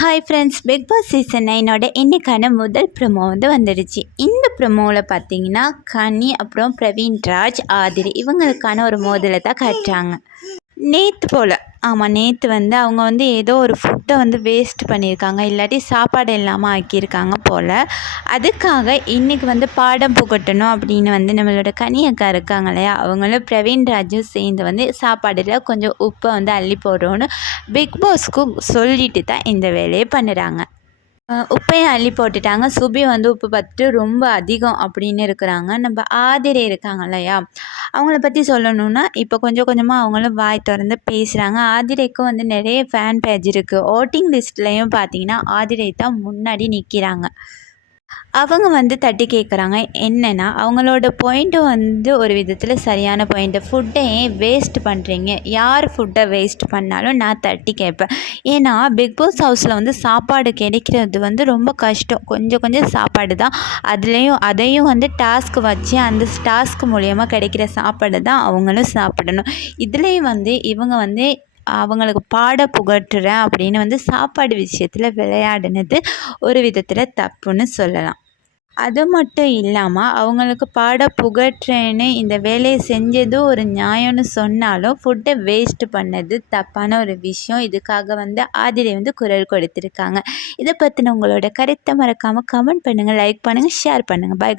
Hi friends Bigg Boss season நைனோட இன்றைக்கான முதல் promo வந்து வந்துடுச்சு இந்த ப்ரொமோவில் பார்த்தீங்கன்னா கனி அப்புறம் பிரவீன் ராஜ் ஆதிரி இவங்களுக்கான ஒரு மோதலை தான் காட்டுறாங்க. நேற்று போல் ஆமாம் நேற்று வந்து அவங்க வந்து ஏதோ ஒரு ஃபுட்டை வந்து வேஸ்ட் பண்ணியிருக்காங்க. இல்லாட்டி சாப்பாடு இல்லாமல் ஆக்கியிருக்காங்க போல். அதுக்காக இன்றைக்கி வந்து பாடம் புகட்டணும் அப்படின்னு வந்து நம்மளோட கனியக்கா இருக்காங்க இல்லையா? அவங்களும் பிரவீன் ராஜும் சேர்ந்து வந்து சாப்பாடில் கொஞ்சம் உப்பை வந்து அள்ளி போடுறோன்னு பிக் பாஸ்க்கும் சொல்லிட்டு தான் இந்த வேலையை பண்ணுறாங்க. உப்பையும் அள்ளி போட்டுட்டாங்க. சுபி வந்து உப்பு பார்த்துட்டு ரொம்ப அதிகம் அப்படின்னு இருக்கிறாங்க. நம்ம ஆதிரை இருக்காங்க இல்லையா? அவங்கள பற்றி சொல்லணுன்னா இப்போ கொஞ்சம் கொஞ்சமாக அவங்களும் வாய் திறந்து பேசுகிறாங்க ஆதிரைக்கும் வந்து நிறைய ஃபேன் பேஜ் இருக்குது ஓட்டிங் லிஸ்ட்லேயும் பார்த்தீங்கன்னா ஆதிரை தான் முன்னாடி நிற்கிறாங்க அவங்க வந்து தட்டி கேட்குறாங்க என்னென்னா அவங்களோட பாயிண்ட்டு வந்து ஒரு விதத்தில் சரியான பாயிண்ட்டு ஃபுட்டை ஏன் வேஸ்ட் பண்ணுறீங்க யார் ஃபுட்டை வேஸ்ட் பண்ணாலும் நான் தட்டி கேட்பேன். ஏன்னா பிக் பாஸ் ஹவுஸில் வந்து சாப்பாடு கிடைக்கிறது வந்து ரொம்ப கஷ்டம். கொஞ்சம் கொஞ்சம் சாப்பாடு தான். அதுலேயும் அதையும் வந்து டாஸ்க் வச்சு அந்த டாஸ்க் மூலயமா கிடைக்கிற சாப்பாடு தான் அவங்களும் சாப்பிடணும். இதுலேயும் வந்து இவங்க வந்து அவங்களுக்கு பாட புகட்டுறேன் அப்படின்னு வந்து சாப்பாடு விஷயத்தில் விளையாடினது ஒரு விதத்தில் தப்புன்னு சொல்லலாம். அது மட்டும் இல்லாமல் அவங்களுக்கு பாட புகற்றேன்னு இந்த வேலையை செஞ்சதும் ஒரு நியாயம்னு சொன்னாலும் ஃபுட்டை வேஸ்ட் பண்ணது தப்பான ஒரு விஷயம். இதுக்காக வந்து ஆதிரை வந்து குரல் கொடுத்துருக்காங்க. இதை பற்றின உங்களோட கருத்தை மறக்காமல் கமெண்ட் பண்ணுங்கள் லைக் பண்ணுங்கள் ஷேர் பண்ணுங்கள் பாய்